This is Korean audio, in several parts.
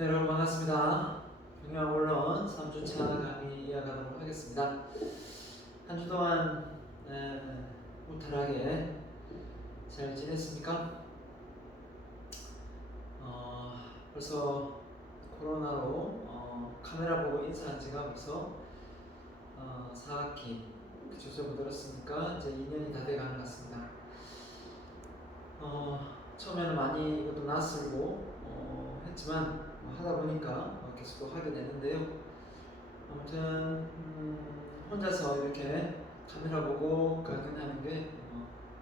네, 여러분 반갑습니다. 경영언론 3주차 강의 이어가도록 하겠습니다. 한 주 동안 무탈하게 잘 지냈습니까? 벌써 코로나로 카메라 보고 인사한 지가 벌써 4학기 그쵸? 좀 들었으니까 이제 2년이 다 돼가는 것 같습니다. 처음에는 많이 이것도 낯설고 했지만 하다 보니까 계속 또 하게 되는데요. 아무튼 혼자서 이렇게 카메라 보고 강연하는 게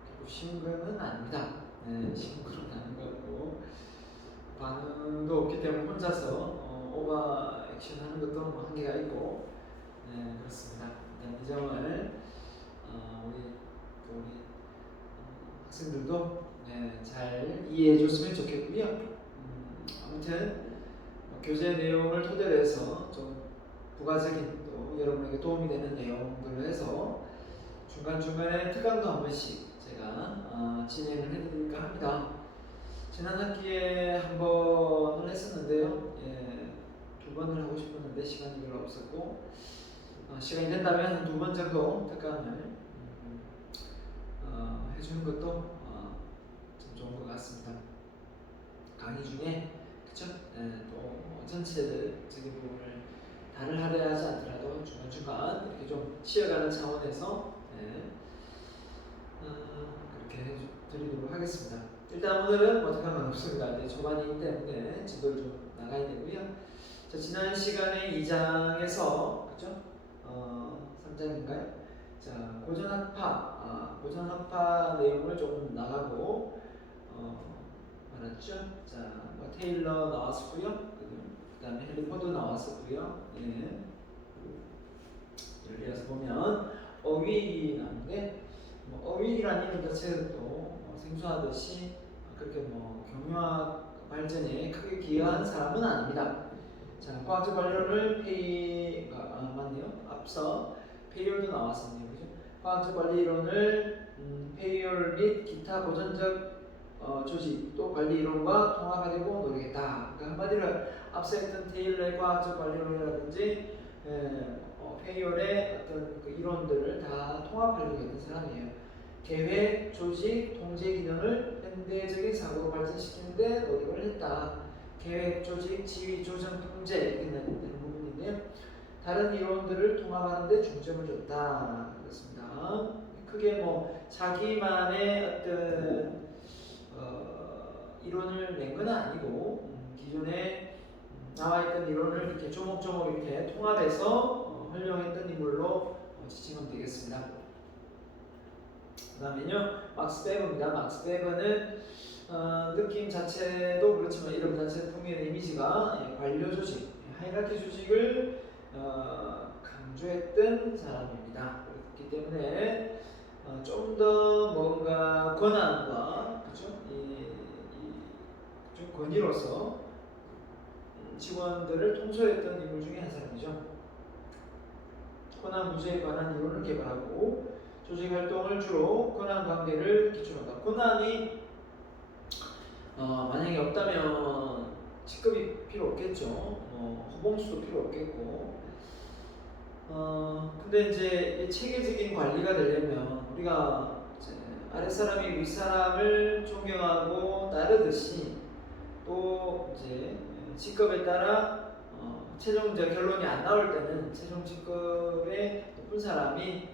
결국 쉬운 거는 아닙니다. 네, 쉬운 거는 아닌 것 같고 반응도 없기 때문에 혼자서 오버 액션 하는 것도 한계가 있고 네, 그렇습니다. 이 점을 우리 학생들도 네, 잘 이해해 줬으면 좋겠고요. 아무튼 교재 내용을 토대로 해서 좀 부가적인 또 여러분에게 도움이 되는 내용들을 해서 중간중간에 특강도 한 번씩 제가 진행을 해드릴까 합니다. 지난 학기에 한 번을 했었는데요. 두 번을 하고 싶었는데 시간이 별로 없었고 시간이 된다면 한 두 번 정도 특강을 해주는 것도 참 좋은 것 같습니다. 강의 중에 그쵸? 또 전체적인 부분을 다를 하려 하지 않더라도 중간중간 이렇게 좀 치어가는 차원에서 그렇게 드리도록 하겠습니다. 일단 오늘은 뭐 특강은 없습니다. 이제 초반이기 때문에 지도를 좀 나가야 되고요. 자, 지난 시간에 2장에서 그죠? 3장인가요? 자, 고전학파 내용을 조금 나가고 알았죠? 자, 뭐 테일러 나왔었고요. 그 다음에 헨리 포드 나왔었고요. 예를 들어서 보면 어휘이 나는데 어휘라는 이름 자체도 생소하듯이 그렇게 경영학 발전에 크게 기여한 사람은 아닙니다. 자, 과학적 관료를 맞네요. 앞서 페이얼도 나왔었네요. 그죠? 과학적 관리 이론을 페이얼 및 기타 고전적 조직 또 관리 이론과 통합하려고 노력했다. 그러니까 한마디로 앞서 했던 테일러의 과학적 관리 이론이라든지 페이얼의 어떤 그 이론들을 다 통합하려고 했던 사람이에요. 계획, 조직, 통제 기능을 현대적인 사고로 발전시키는데 노력을 했다. 계획, 조직, 지휘, 조정, 통제 이렇게 되는 부분인데요. 다른 이론들을 통합하는 데 중점을 줬다. 그렇습니다. 크게 자기만의 어떤 이론을 낸 건 아니고 기존에 나와 있던 이론을 이렇게 조목조목 이렇게 통합해서 활용했던 인물로 지칭하면 되겠습니다. 그 다음에요, 막스 베버입니다. 막스 베버는 느낌 자체도 그렇지만 이름 자체 풍기는 이미지가 관료 조직, 하이라키 조직을 강조했던 사람입니다. 그렇기 때문에 좀 더 뭔가 권한과 그죠? 좀 권위로서 직원들을 통솔했던 인물 중에 한 사람이죠. 권한 구제에 관한 이론을 개발하고 조직 활동을 주로 권한 관계를 기초로 한다. 권한이 만약에 없다면 직급이 필요 없겠죠. 호봉수도 필요 없겠고. 근데 이제 체계적인 관리가 되려면 우리가 이제 아랫사람이 윗사람을 존경하고 따르듯이 또 이제 직급에 따라 최종 결론이 안 나올 때는 최종 직급의 높은 사람이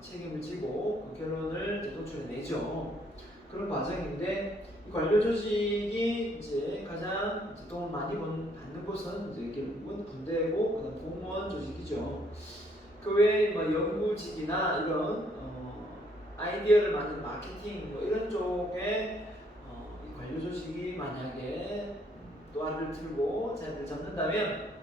책임을 지고 그 결론을 도출해내죠. 그런 과정인데 이 관료 조직이 이제 가장 돈 많이 받는 곳은 이제 결국은 군대고 그다음 공무원 조직이죠. 그 외에 연구직이나 이런 아이디어를 만든 마케팅 이런 쪽에 이 관료 조직이 만약에 노하를 들고 자리를 잡는다면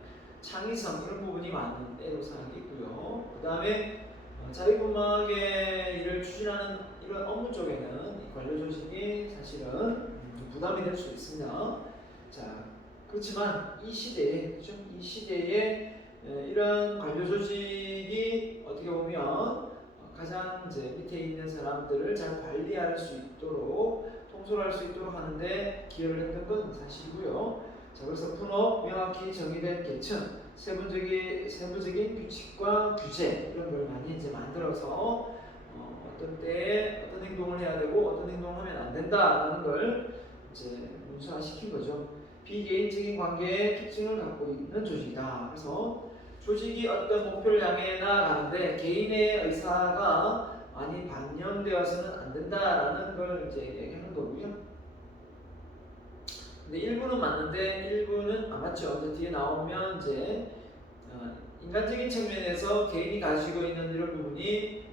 창의성 이런 부분이 많은 애로사항이 있고요. 그 다음에 자유분방하게 일을 추진하는 이런 업무 쪽에는 이 관료 조직이 사실은 부담이 될 수 있습니다. 자, 그렇지만 이 시대에, 그죠? 이 시대에 이런 관료 조직이 어떻게 보면 가장 이제 밑에 있는 사람들을 잘 관리할 수 있도록 통솔할 수 있도록 하는데 기여를 했던 건 사실이고요. 자, 그래서 분업, 명확히 정의된 계층, 세부적인 규칙과 규제 이런 걸 많이 이제 만들어서 어떤 때에 어떤 행동을 해야 되고 어떤 행동을 하면 안 된다라는 걸 이제 문서화시킨 거죠. 비개인적인 관계의 특징을 갖고 있는 조직이다. 그래서 조직이 어떤 목표를 향해 나아가는데 개인의 의사가 많이 반영되어서는 안 된다라는 걸 이제 얘기하는 거고요. 근데 일부는 맞는데 일부는 안 맞죠. 이제 뒤에 나오면 이제 인간적인 측면에서 개인이 가지고 있는 이런 부분이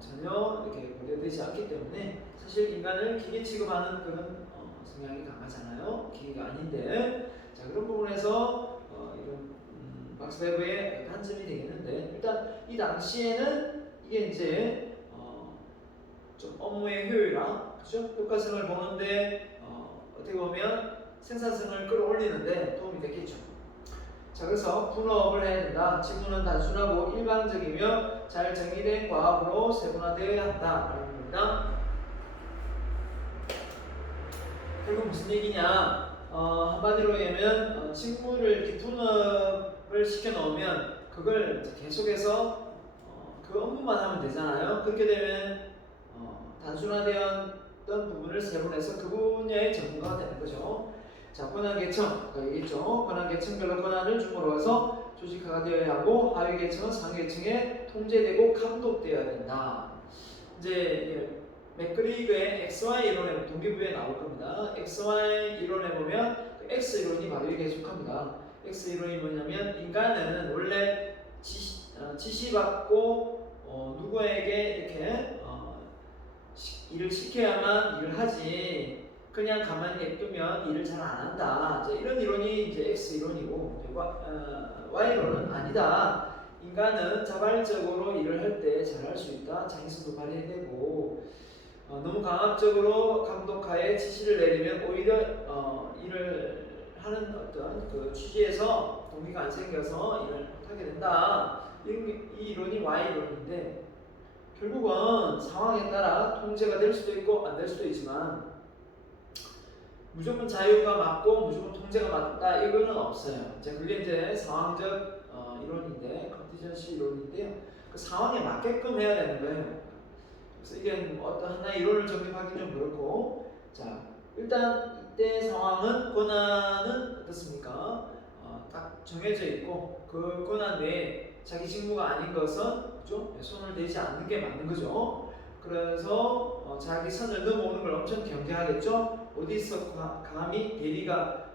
전혀 이렇게 고려되지 않기 때문에 사실 인간을 기계 취급하는 그런 성향이 강하잖아요. 기계가 아닌데 자 그런 부분에서 이런 막스 베버의 단점이 되겠는데 일단 이 당시에는 이게 이제 좀 업무의 효율화, 그죠? 효과성을 보는데 어떻게 보면 생산성을 끌어올리는데 도움이 됐겠죠. 자, 그래서 분업을 해야 된다. 지구는 단순하고 일방적이며 잘 정의된 과학으로 세분화되어야 한다라는 겁니다. 결국 무슨 얘기냐? 한마디로 얘기하면 식물을 이렇게 분업을 시켜놓으면 그걸 계속해서 그 업무만 하면 되잖아요. 그렇게 되면 단순화되었던 부분을 세분해서 그 분야의 전문가가 되는 거죠. 자, 권한 계층, 아까 얘기했죠. 권한 계층별로 권한을 줌으로써 조직화가 되어야 하고 하위 계층은 상위 계층에 통제되고 감독되어야 된다. 이제 맥그리그의 XY 이론의 동기부여에 나올 겁니다. XY 이론에 보면 그 X 이론이 바로 이렇게 해석합니다. X 이론이 뭐냐면 인간은 원래 지시받고 누구에게 이렇게 일을 시켜야만 일을 하지 그냥 가만히 냅두면 일을 잘 안 한다. 이런 이론이 이제 X 이론이고 Y 이론은 아니다. 인간은 자발적으로 일을 할 때 잘할 수 있다. 자기성도 발휘되고 너무 강압적으로 감독하에 지시를 내리면 오히려 일을 하는 어떤 그 취지에서 동기가 안 생겨서 일을 못하게 된다. 이 이론이 Y 이론인데 결국은 상황에 따라 통제가 될 수도 있고 안 될 수도 있지만 무조건 자유가 맞고 무조건 통제가 맞다 이거는 없어요. 그게 이제 상황적 이론인데 컨티전시 이론인데요. 그 상황에 맞게끔 해야 되는 거예요. 그래서 이게 어떤 하나의 이론을 정립하기 좀 그렇고 자 일단 이때 상황은 권한은 어떻습니까? 딱 정해져 있고 그 권한 외에 자기 직무가 아닌 것은 그죠? 손을 대지 않는 게 맞는 거죠. 그래서 자기 선을 넘어오는 걸 엄청 경계하겠죠. 어디서 감히 대리가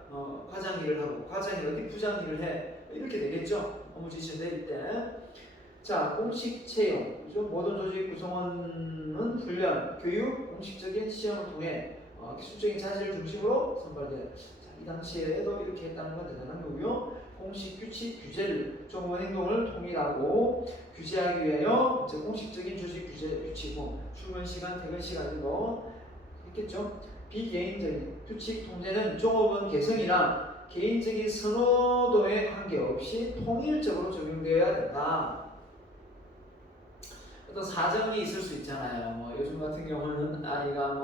과장 일을 하고 과장이 어디 부장 일을 해 이렇게 되겠죠. 업무 지시를 내릴 때. 자, 공식 채용. 그죠? 모든 조직 구성원은 훈련, 교육, 공식적인 시험을 통해 기술적인 자질을 중심으로 선발돼요. 이 당시에도 이렇게 했다는 건 대단한 거고요. 공식 규칙 규제를 정보 행동을 통일하고 규제하기 위하여 이제 공식적인 조직 규칙이고 출근 시간, 퇴근 시간 이런 거 했겠죠. 비개인적인 규칙 통제는 종업원 개성이나 개인적인 선호도에 관계없이 통일적으로 적용되어야 된다. 어떤 사정이 있을 수 있잖아요. 요즘 같은 경우는 아이가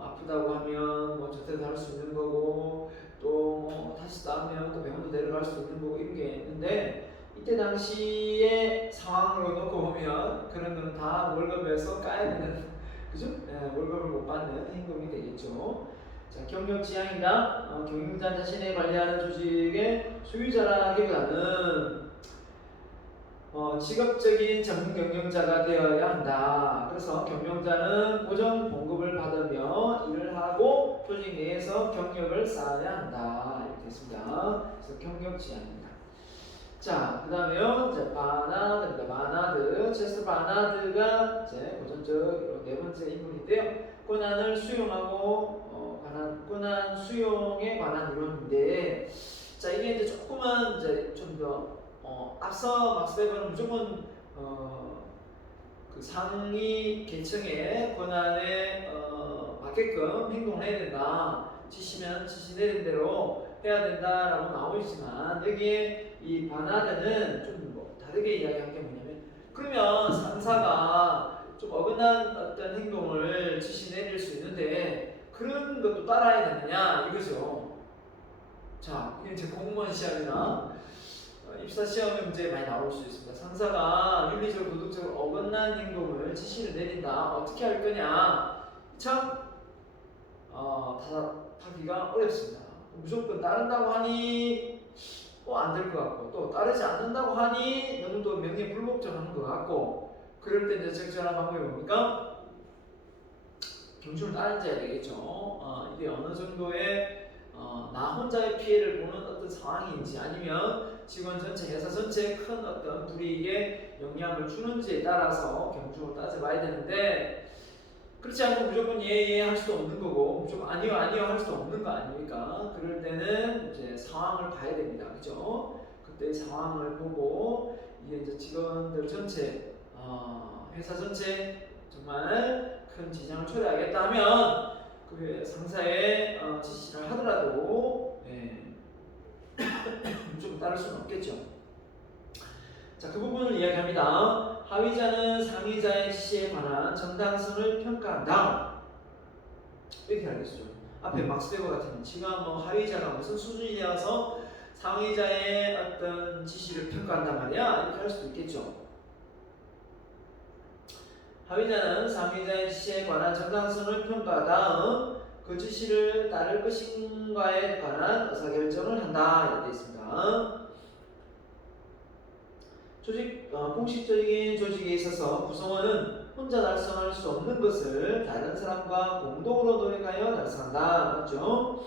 아프다고 하면 저태도 할 수 있는 거고 또 다시 나오면 또 병원도 데려갈 수 있는 거고 이런 게 있는데 이때 당시의 상황으로 놓고 보면 그런 거는 다 월급에서 까야 되는 그죠? 월급을 못 받는 행동이 되겠죠. 자, 경력 지향이나 경영자 자신이 관리하는 조직의 소유자라기보다는 직업적인 전문 경영자가 되어야 한다. 그래서 경영자는 고정 봉급을 받으며 일을 하고 조직 내에서 경력을 쌓아야 한다. 이렇게 됐습니다. 그래서 경력 지향입니다. 자, 그 다음에요. 이제 바나드, 체스터 바나드가 이제 고전적 네 번째 인물인데요. 권한을 수용하고 권한 수용에 관한 이론인데, 자 이게 이제 조금은 이제 좀 더 앞서 막스 베버는 무조건 그 상위 계층의 권한에 맞게끔 행동을 해야 된다. 지시면 지시 내린 대로 해야 된다라고 나오지만 여기에 이 바나드는 좀 다르게 이야기한 게 뭐냐면 그러면 상사가 좀 어긋난 어떤 행동을 지시 내릴 수 있는데 그런 것도 따라야 되느냐 이거죠. 자, 이게 이제 공무원 시험이나 입사 시험에 문제 많이 나올 수 있습니다. 상사가 윤리적으로 도덕적으로 어긋난 행동을 지시를 내린다. 어떻게 할 거냐? 참 답하기가 어렵습니다. 무조건 따른다고 하니 안 될 것 같고, 또 따르지 않는다고 하니 너무 또 명예불복종하는 것 같고, 그럴 때 이제 적절한 방법이 뭡니까? 경주를 따라줘야 되겠죠. 이게 어느 정도의 나 혼자의 피해를 보는 어떤 상황인지, 아니면 직원 전체, 회사 전체에 큰 어떤 불이익에 영향을 주는지에 따라서 경중을 따져봐야 되는데, 그렇지 않고 무조건 예 할 수도 없는 거고, 무조건 아니요 할 수도 없는 거 아닙니까? 그럴 때는 이제 상황을 봐야 됩니다. 그죠? 그때 상황을 보고, 이게 이제 직원들 전체, 회사 전체 정말 큰 지장을 초래하겠다 하면 그 상사의 지시를 하더라도 무조건 따를 수는 없겠죠. 자, 그 부분을 이야기합니다. 하위자는 상위자의 지시에 관한 정당성을 평가한다. 이렇게 알겠죠. 앞에 막스베거 같은 지금 하위자가 무슨 수준이어서 상위자의 어떤 지시를 평가한단 말이야. 이렇게 할 수도 있겠죠. 하위자는 상위자의 지시에 관한 정당성을 평가하다. 그 지시를 따를 것인가에 관한 의사결정을 한다. 이렇게 되어 있습니다. 공식적인 조직에 있어서 구성원은 혼자 달성할 수 없는 것을 다른 사람과 공동으로 노력하여 달성한다. 맞죠?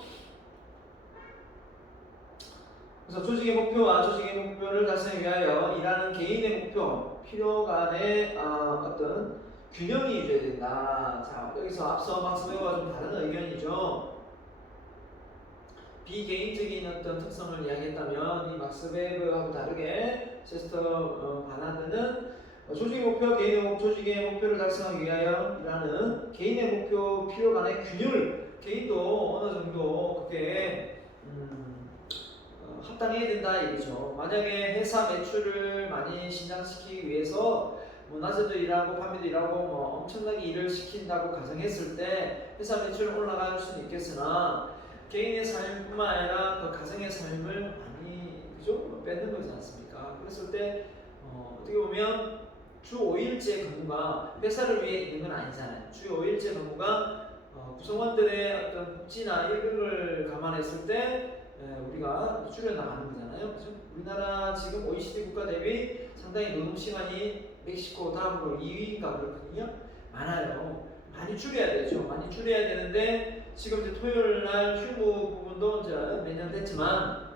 그래서 조직의 목표와 조직의 목표를 달성하기 위하여 일하는 개인의 목표, 필요 간의 어떤 균형이 이루어야 된다. 자, 여기서 앞서 막스웨어와 좀 다른 의견이죠. 비개인적인 어떤 특성을 이야기했다면 이 막스베그하고 다르게 체스터 바나드는 조직의 목표, 조직의 목표를 달성하기 위하여 일하는 개인의 목표, 필요 간의 균형을, 개인도 어느 정도 그게 합당해야 된다 이거죠. 만약에 회사 매출을 많이 신장시키기 위해서 낮에도 일하고 밤에도 일하고 엄청나게 일을 시킨다고 가정했을 때 회사 매출은 올라갈 수는 있겠으나 개인의 삶뿐만 아니라 그 가정의 삶을 많이 그죠? 뺏는 거지 않습니까? 그랬을 때 어떻게 보면 주 5일제 근무가 회사를 위해 있는 건 아니잖아요. 주 5일제 근무가 구성원들의 어떤 복지나 이런 걸 감안했을 때 우리가 줄여나가는 거잖아요. 그죠? 우리나라 지금 OECD 국가 대비 상당히 노동시간이 멕시코 다음으로 2위인가 그렇거든요. 많아요. 많이 줄여야 되죠. 많이 줄여야 되는데 지금 이제 토요일 날 휴무 부분도 이제 매년 됐지만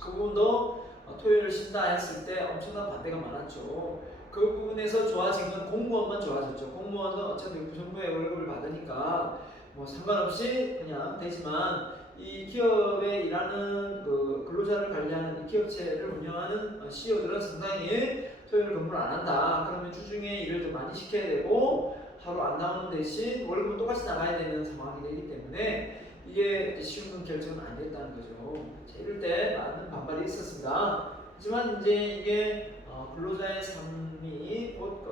그 부분도 토요일 쉰다 했을 때 엄청난 반대가 많았죠. 그 부분에서 좋아진 건 공무원만 좋아졌죠. 공무원은 어차피 정부의 월급을 받으니까 상관없이 그냥 되지만 이 기업에 일하는 그 근로자를 관리하는 이 기업체를 운영하는 CEO들은 상당히 토요일 근무를 안 한다. 그러면 주중에 일을 더 많이 시켜야 되고 하루 안 나오는 대신 월급은 똑같이 나가야 되는 상황이 되기 때문에 이게 쉬운 결정은 안 됐다는 거죠. 이럴 때 많은 반발이 있었습니다. 하지만 이제 이게 근로자의 삶이 곧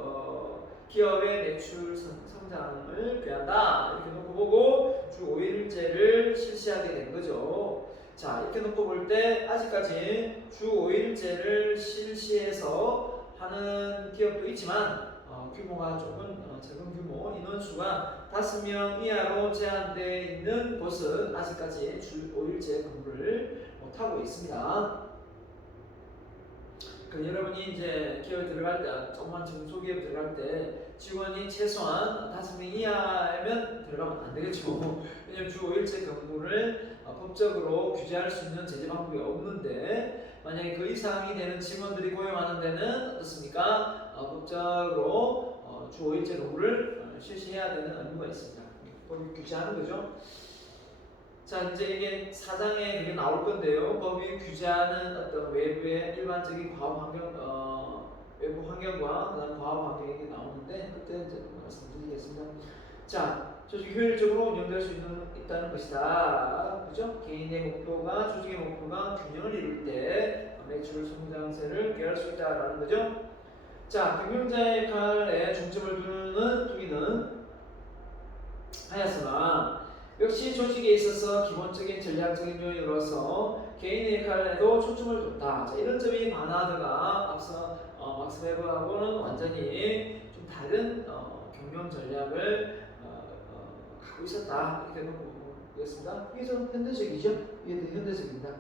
기업의 매출 성장을 꾀한다 이렇게 놓고 보고 주 5일제를 실시하게 된 거죠. 자, 이렇게 놓고 볼 때 아직까지 주 5일제를 실시해서 하는 기업도 있지만 규모가 조금 적은 규모, 인원수가 5명 이하로 제한되어 있는 곳은 아직까지 주 5일제 근무를 못하고 있습니다. 여러분이 이제 기업에 들어갈 때, 조그만 중소기업 들어갈 때 직원이 최소한 5명 이하면 들어가면 안 되겠죠. 왜냐면 주 5일제 근무를 법적으로 규제할 수 있는 제재 방법이 없는데 만약에 그 이상이 되는 직원들이 고용하는 데는 어떻습니까? 법적으로 주 5일제 근무를 실시해야 되는 의무가 있습니다. 법이 규제하는 거죠. 자, 이제 이게 사장에 그게 나올 건데요. 법이 규제하는 어떤 외부의 일반적인 과업 환경, 외부 환경과 그다음 과업 환경이 나오는데 그때 이제 말씀드리겠습니다. 자, 조직이 효율적으로 운영될 수 있다는 것이다. 그죠? 개인의 목표가 조직의 목표가 균형을 이룰 때 매출 성장세를 꾀할 수 있다라는 거죠. 자, 경영자의 역할에 중점을 두기는 하였으나 역시 조직에 있어서 기본적인 전략적인 요인으로서 개인의 역할에도 초점을 뒀다. 자, 이런 점이 바나드가 앞서 막스 베버하고는 완전히 좀 다른 경영 전략을 갖고 있었다. 이렇게 보겠습니다. 이게 좀 현대적이죠? 이게 현대적입니다.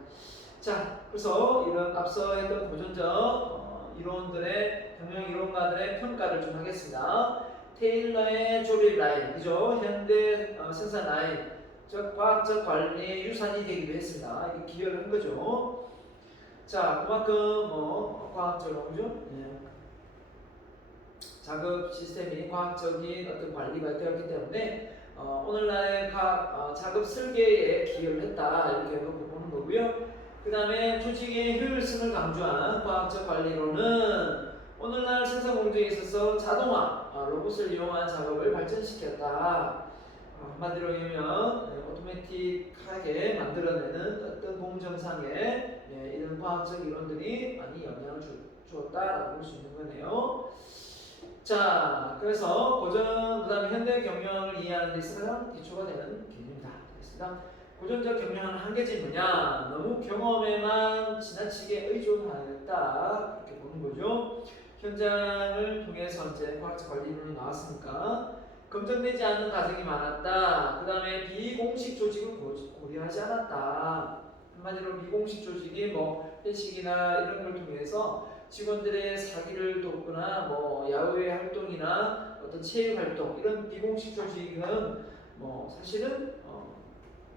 자, 그래서 이런 앞서 했던 고전적 이론들의 경영 이론가들의 평가를 좀 하겠습니다. 테일러의 조립 라인, 그죠? 현대 생산 라인, 즉 과학적 관리의 유산이 되기도 했습니다. 이게 기여를 한 거죠. 자, 그만큼 과학적으로 그죠? 네. 작업 시스템이 과학적인 어떤 관리가 되었기 때문에 오늘날의 작업 설계에 기여를 했다 이렇게 해놓고 보는 거고요. 그 다음에 조직의 효율성을 강조한 과학적 관리로는 오늘날 생산 공정에 있어서 자동화, 로봇을 이용한 작업을 발전시켰다. 한마디로 얘기하면 오토매틱하게 만들어내는 어떤 공정상에 이런 과학적 이론들이 많이 영향을 주었다라고 볼 수 있는 거네요. 자, 그래서 고전, 그 다음에 현대 경영을 이해하는 데 있어서 가장 기초가 되는 개념이다. 됐습니다. 고전적 경영은 한계점이 뭐냐? 너무 경험에만 지나치게 의존하였다. 이렇게 보는 거죠. 현장을 통해서 이제 과학적 관리 이론이 나왔으니까 검증되지 않는 과정이 많았다. 그 다음에 비공식 조직을 고려하지 않았다. 한마디로 비공식 조직이 회식이나 이런 걸 통해서 직원들의 사기를 돕거나 야외 활동이나 어떤 체육 활동 이런 비공식 조직은 사실은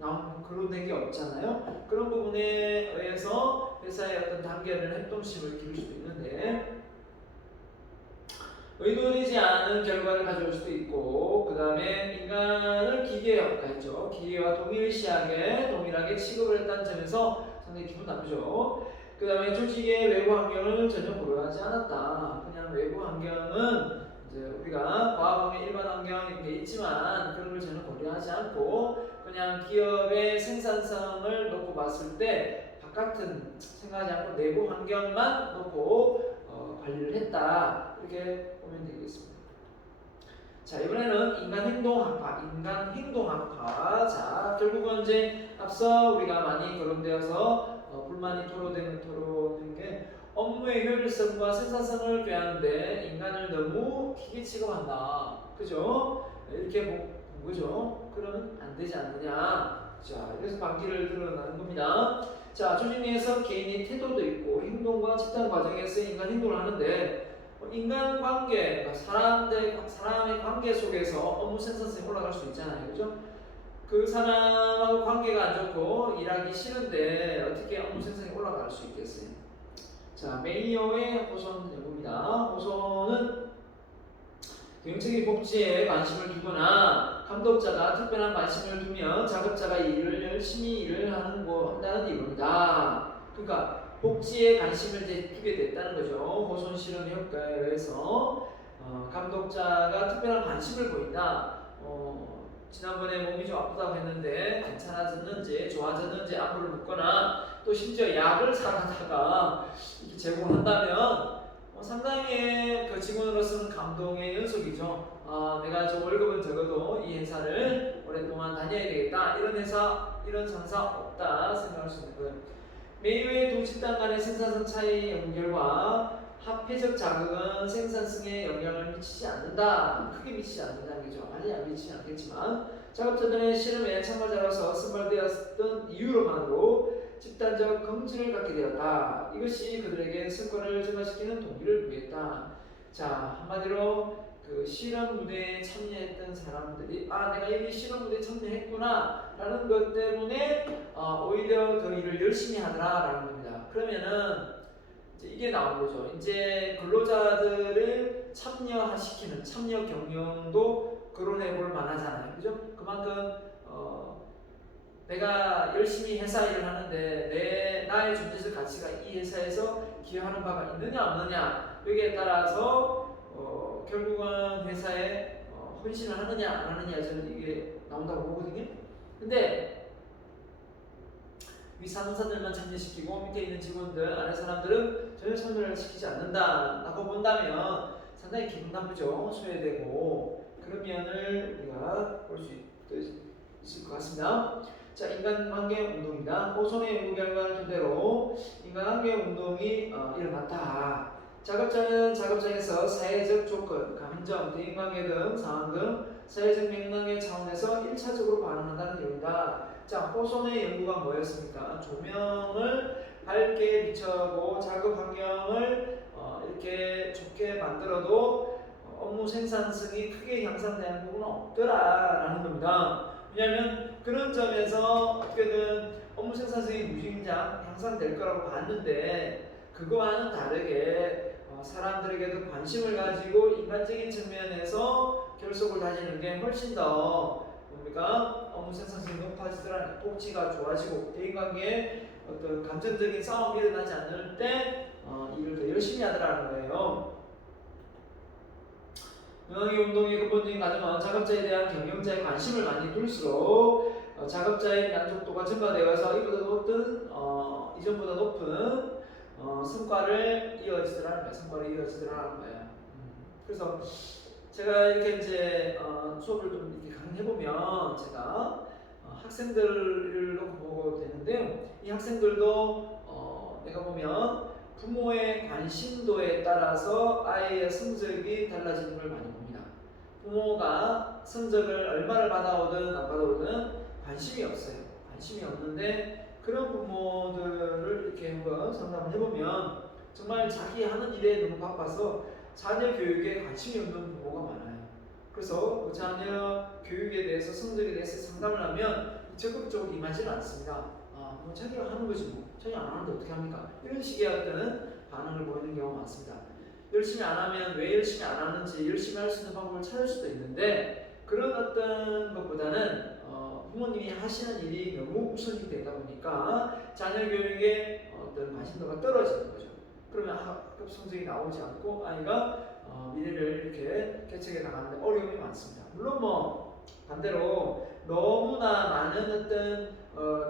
거론된 게 없잖아요. 그런 부분에 의해서 회사의 어떤 단계를 협동심을 기를 수도 있는데 의도되지 않은 결과를 가져올 수도 있고 그 다음에 인간을 기계에 했죠. 기계와 동일하게 취급을 했다는 점에서 상당히 기분 나쁘죠. 그 다음에 조직의 외부 환경을 전혀 고려하지 않았다. 그냥 외부 환경은 이제 우리가 과학 환경, 일반 환경 이렇게 있지만 그런 걸 전혀 고려하지 않고 그냥 기업의 생산성을 놓고 봤을 때 바깥은 생각하지 않고 내부 환경만 놓고 관리를 했다. 이렇게 보면 되겠습니다. 자, 이번에는 인간 행동학파. 자, 결국은 이제 앞서 우리가 많이 거론되어서 불만이 토로된 게 업무의 효율성과 생산성을 꾀하는데 인간을 너무 기계 취급한다. 그죠? 이렇게 본 거죠. 그러면 안 되지 않느냐. 자, 그래서 반기를 드러나는 겁니다. 자, 조직 내에서 개인의 태도도 있고 행동과 집단 과정에서 인간 행동을 하는데 인간 관계, 사람의 관계 속에서 업무 생산성이 올라갈 수 있잖아요. 그죠? 그 사람하고 관계가 안 좋고 일하기 싫은데 어떻게 업무 생산이 올라갈 수 있겠어요? 자, 메이어의 호손 연구입니다. 호손은 경영적인 복지에 관심을 두거나 감독자가 특별한 관심을 두면 작업자가 열심히 한다는 이론이다. 그러니까 복지에 관심을 두게 됐다는 거죠. 호손 실험 효과에 의해서 감독자가 특별한 관심을 보인다. 지난번에 몸이 좀 아프다고 했는데 괜찮아졌는지 좋아졌는지 안부를 묻거나 또 심지어 약을 사가다가 이렇게 제공한다면 상당히 그 직원으로서는 감동의 연속이죠. 내가 저 월급은 적어도 이 회사를 오랫동안 다녀야 되겠다. 이런 상사 없다 생각할 수 있는 거예요. 메이웨이 두 집단 간의 생산성 차이 연결과 합회적 자극은 생산성에 영향을 미치지 않는다. 크게 미치지 않는다는 거죠. 많이 안 미치지 않겠지만 작업자들의 실험에 참가자로서 선발되었던 이유로만으로 집단적 긍지를 갖게 되었다. 이것이 그들에게 성과를 증가시키는 동기를 부여했다. 자, 한마디로 그 실험 무대에 참여했던 사람들이 내가 이미 실험 무대에 참여했구나 라는 것 때문에 오히려 더 일을 열심히 하더라 라는 겁니다. 그러면은 이제 이게 나온 거죠. 이제 근로자들을 참여시키는 참여 경영도 거론해 볼 만하잖아요. 그죠? 그만큼 내가 열심히 회사 일을 하는데 나의 존재적 가치가 이 회사에서 기여하는 바가 있느냐 없느냐 여기에 따라서 결국은 회사에 헌신을 하느냐 안 하느냐 저는 이게 나온다고 보거든요. 근데 위 상사들만 참여시키고 밑에 있는 직원들 아래 사람들은 전혀 참여를 시키지 않는다라고 본다면 상당히 기분 나쁘죠. 소외되고 그런 면을 우리가 볼 수 있을 것 같습니다. 자, 인간관계 운동입니다. 호손의 연구 결과를 토대로 인간관계 운동이 일어났다. 작업자는 작업장에서 사회적 조건, 감정, 대인관계 등 상황 등 사회적 맥락의 차원에서 1차적으로 반응한다는 내용이다. 자, 호손의 연구가 뭐였습니까? 조명을 밝게 비춰고 작업 환경을 이렇게 좋게 만들어도 업무 생산성이 크게 향상되는 부분은 없더라라는 겁니다. 왜냐하면 그런 점에서 어떻게든 업무 생산성이 무진장 향상될 거라고 봤는데 그거와는 다르게 사람들에게도 관심을 가지고 인간적인 측면에서 결속을 다지는 게 훨씬 더 뭡니까? 업무 생산성이 높아지더라, 복지가 좋아지고 대인관계에 어떤 감정적인 싸움이 일어나지 않을 때 일을 더 열심히 하더라는 거예요. 명확히 운동의 근본적인 과정은 작업자에 대한 경영자의 관심을 많이 둘수록 작업자의 만족도가 증가되어서 이전보다 높은 성과를 이어지더라는 거예요. 성과를 이어지더라는 거예요. 그래서 제가 이렇게 이제 수업을 좀 이렇게 강의해보면 제가 학생들을 놓고 보고 되는데요. 이 학생들도 내가 보면 부모의 관심도에 따라서 아이의 성적이 달라지는 걸 많이 봅니다. 부모가 성적을 얼마를 받아오든 안 받아오든 관심이 없어요. 관심이 없는데 그런 부모들을 이렇게 한번 상담을 해보면 정말 자기 하는 일에 너무 바빠서 자녀 교육에 관심이 없는 부모가 많아요. 그래서 그 자녀 교육에 대해서 성적에 대해서 상담을 하면 적극적으로 임하지는 않습니다. 뭐 자기가 하는 거지 뭐 자기 안 하는데 어떻게 합니까? 이런 식의 어떤 반응을 보이는 경우가 많습니다. 열심히 안 하면 왜 열심히 안 하는지 열심히 할 수 있는 방법을 찾을 수도 있는데 그런 어떤 것보다는 부모님이 하시는 일이 너무 우선이 되다 보니까 자녀 교육에 어떤 관심도가 떨어지는 거죠. 그러면 학급 성적이 나오지 않고 아이가 미래를 이렇게 개척해 나가는데 어려움이 많습니다. 물론 뭐 반대로 너무나 많은 어떤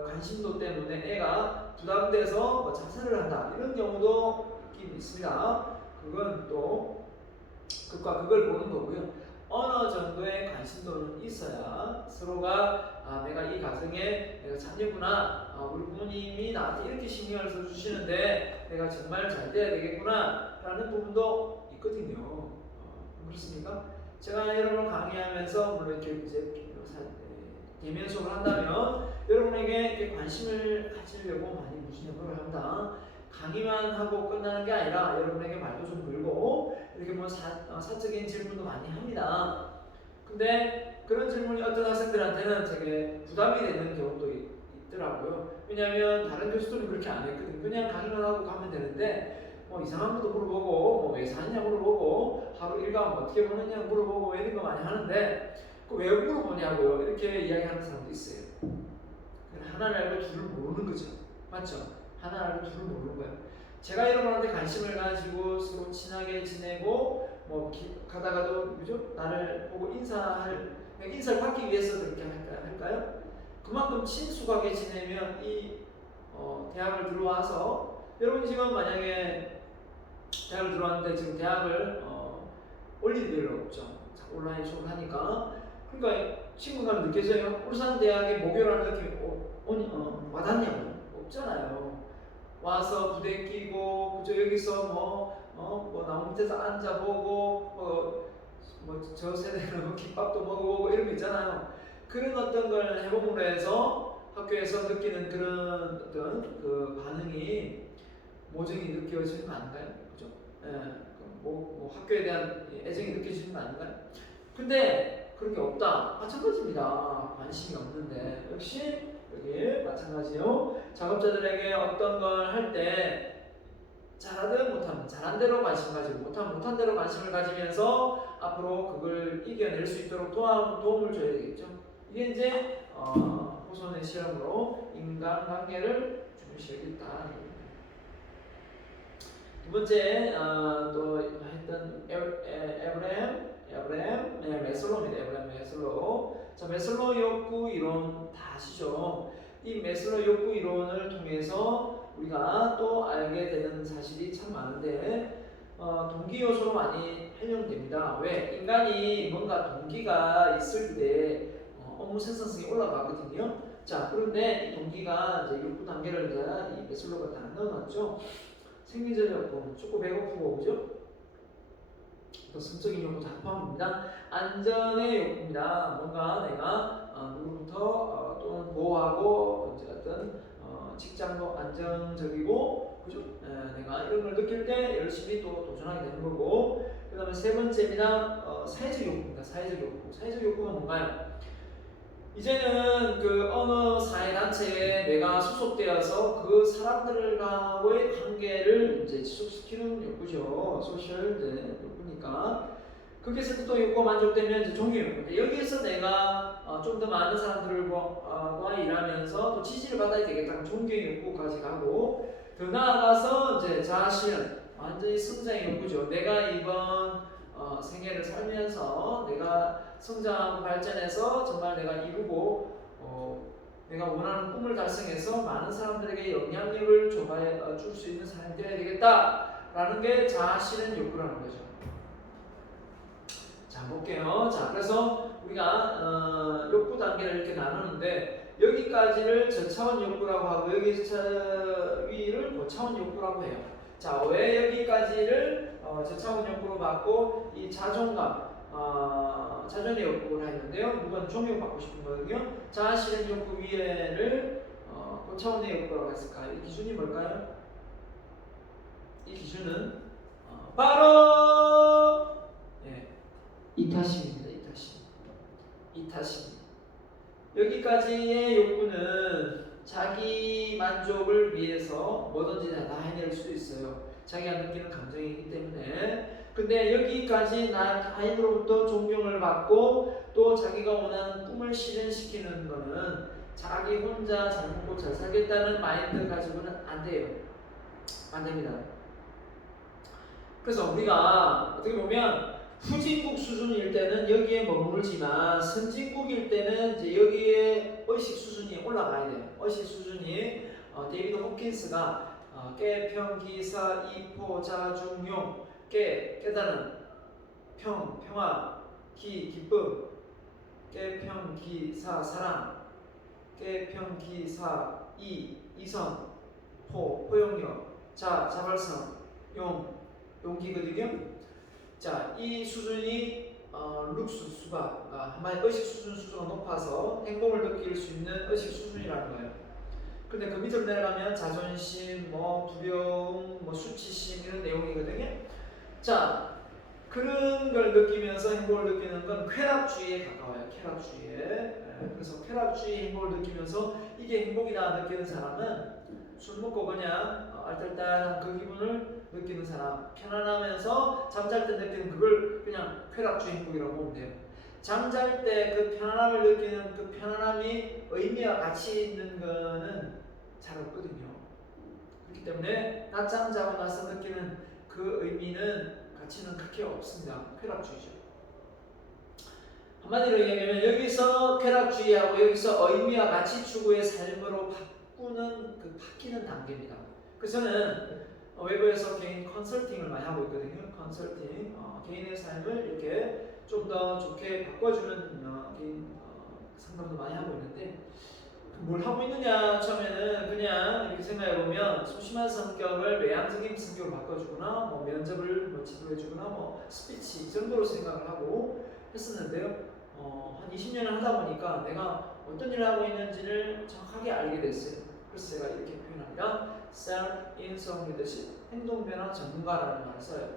관심도 때문에 애가 부담돼서 뭐 자살을 한다 이런 경우도 있긴 있습니다. 그건 또 극과 극을 보는 거고요. 어느 정도의 관심도는 있어야 서로가 내가 이 가정에 내가 자녀구나, 우리 부모님이 나한테 이렇게 신경을 써주시는데 내가 정말 잘 돼야 되겠구나 라는 부분도 있거든요. 그렇습니까? 제가 여러분을 강의하면서 물론 이렇게 이제 대면 수업을 한다면 여러분에게 관심을 가지려고 많이 무슨 역할을 한다. 강의만 하고 끝나는 게 아니라 여러분에게 말도 좀 걸고 이렇게 뭐 사적인 질문도 많이 합니다. 근데 그런 질문이 어떤 학생들한테는 되게 부담이 되는 경우도 있더라고요. 왜냐하면 다른 교수들은 그렇게 안 했거든요. 그냥 강의만 하고 가면 되는데 뭐 이상한 것도 물어보고 뭐 왜 사느냐 물어보고 하루 일과를 어떻게 보느냐 물어보고 이런 거 많이 하는데 왜 물어보냐고요. 이렇게 이야기하는 사람도 있어요. 하나를 알고 둘을 모르는 거죠. 맞죠? 하나 알고 둘을 모르는 거예요. 제가 여러분한테 관심을 가지고 서로 친하게 지내고 뭐 가다가도 그죠? 나를 보고 인사를 받기 위해서 그렇게 할까요? 그만큼 친숙하게 지내면 이 대학을 들어와서 여러분 지금 만약에 대학을 들어왔는데 지금 대학을 올 일이 별로 없죠. 온라인 수업을 하니까. 그러니까 친구가 느껴져요? 울산 대학에 목요라는 느낌이 와닿냐고? 없잖아요. 와서 부대 끼고 그저 여기서 뭐 나무 밑에서 앉아보고 저 세대는 김밥도 먹어보고 이런 거 있잖아요. 그런 어떤 걸 해봄으로 해서 학교에서 느끼는 그런 어떤 그 반응이 모정이 느껴지는 거 아닌가요? 그죠? 예. 뭐 학교에 대한 애정이 느껴지는 거 아닌가요? 근데 그런 게 없다. 마찬가지입니다. 관심이 없는데 역시 여기 마찬가지요. 작업자들에게 어떤 걸 할 때 잘하든 못하든 잘한 대로 관심 가지고 못한 대로 관심을 가지면서 앞으로 그걸 이겨낼 수 있도록 도움을 줘야 되겠죠. 이게 이제 호손의 실험으로 인간관계를 중시하겠다. 두 번째 또 했던 에브라임 메슬로입니다. 에브라임 메슬로. 자, 메슬로 욕구 이론 다 아시죠? 이 메슬로 욕구 이론을 통해서 우리가 또 알게 되는 사실이 참 많은데 동기 요소로 많이 활용됩니다. 왜? 인간이 뭔가 동기가 있을 때 업무 생산성이 올라가거든요. 자, 그런데 이 동기가 이제 욕구 단계를 이제 이 메슬로가 다 넣어놨죠. 생리적 욕구, 춥고 배고프고, 그죠? 또 성적인 욕구 다 포함입니다. 안전의 욕구입니다. 뭔가 내가 누구부터 또는 보호하고 이제 어떤 직장도 안정적이고, 그죠? 내가 이런 걸 느낄 때 열심히 또 도전하게 되는 거고. 그 다음에 세 번째입니다. 사회적 욕구입니다. 사회적 욕구. 사회적 욕구가 뭔가요? 이제는 그 어느 사회단체에 내가 소속되어서 그 사람들과의 관계를 이제 지속시키는 욕구죠. 소셜 욕구니까. 거기에서 또 욕구가 만족되면 이제 종교 욕구. 여기에서 내가 좀 더 많은 사람들과 일하면서 또 지지를 받아야 되겠다. 종교 욕구까지 가고, 더 나아가서 이제 자아실현, 완전히 성장의 욕구죠. 내가 이번 생애를 살면서 내가 성장하고 발전해서 정말 내가 이루고 내가 원하는 꿈을 달성해서 많은 사람들에게 영향력을 줄 수 있는 사람이 되어야 되겠다라는 게 자아실현 욕구라는 거죠. 자, 볼게요. 자, 그래서 우리가 욕구 단계를 이렇게 나누는데, 여기까지를 저차원 욕구라고 하고 여기 위를 고차원 욕구라고 해요. 자, 왜 여기까지를 저차원 욕구로 받고 이 자존감, 자존의 욕구를 했는데요. 누군 존경받고 싶은 거거든요. 자아실현 욕구 위에를 고차원의 욕구라고 했을까요? 이 기준이 뭘까요? 이 기준은 바로 이타심입니다. 이타심. 여기까지의 욕구는 자기 만족을 위해서 뭐든지 다 해낼 수 있어요. 자기가 느끼는 감정이기 때문에. 근데 여기까지 나 타인으로부터 존경을 받고 또 자기가 원하는 꿈을 실현시키는 거는 자기 혼자 잘 먹고 잘 살겠다는 마인드 가지고는 안 돼요. 안 됩니다. 그래서 우리가 어떻게 보면 후진국 수준일 때는 여기에 머물지만 선진국일 때는 이제 여기에 의식 수준이 올라가야 돼요. 의식 수준이 데이비드 홉킨스가 깨평기사 이포자중용 깨달은 평화 기쁨 깨평기사 사랑 깨평기사 이성 포용력 자발성 용기거든요. 자, 이 수준이 룩수수가 한마디 의식 수준가 높아서 행복을 느낄 수 있는 의식 수준이라는 거예요. 근데 그 밑으로 내려가면 자존심, 두려움, 수치심 이런 내용이거든요. 자, 그런 걸 느끼면서 행복을 느끼는 건 쾌락주의에 가까워요. 쾌락주의에. 그래서 쾌락주의 행복을 느끼면서 이게 행복이다 느끼는 사람은 술 먹고 그냥 알뜰딸한 그 기분을 느끼는 사람, 편안하면서 잠잘 때 느끼는 그걸 그냥 쾌락주의 행복이라고 보면 돼요. 잠잘 때 그 편안함을 느끼는 그 편안함이 의미와 가치 있는 거는 잘 없거든요. 그렇기 때문에 낮잠 자고 나서 느끼는 그 의미는 가치는 그렇게 없습니다. 쾌락주의죠. 한마디로 얘기하면 여기서 쾌락주의하고 여기서 의미와 가치 추구의 삶으로 바뀌는 단계입니다. 그래서 저는 외부에서 개인 컨설팅을 많이 하고 있거든요. 컨설팅, 개인의 삶을 이렇게 좀 더 좋게 바꿔주는 개인 상담도 많이 하고 있는데, 뭘 하고 있느냐 처음에는 그냥 이렇게 생각해보면 소심한 성격을 외향적인 성격으로 바꿔주거나 면접을 지도해주거나 스피치 이 정도로 생각을 하고 했었는데요. 한 20년을 하다 보니까 내가 어떤 일을 하고 있는지를 정확하게 알게 됐어요. 그래서 제가 이렇게 표현합니다. Self-In성 리더십, 행동변화 전문가라는 말을 써요.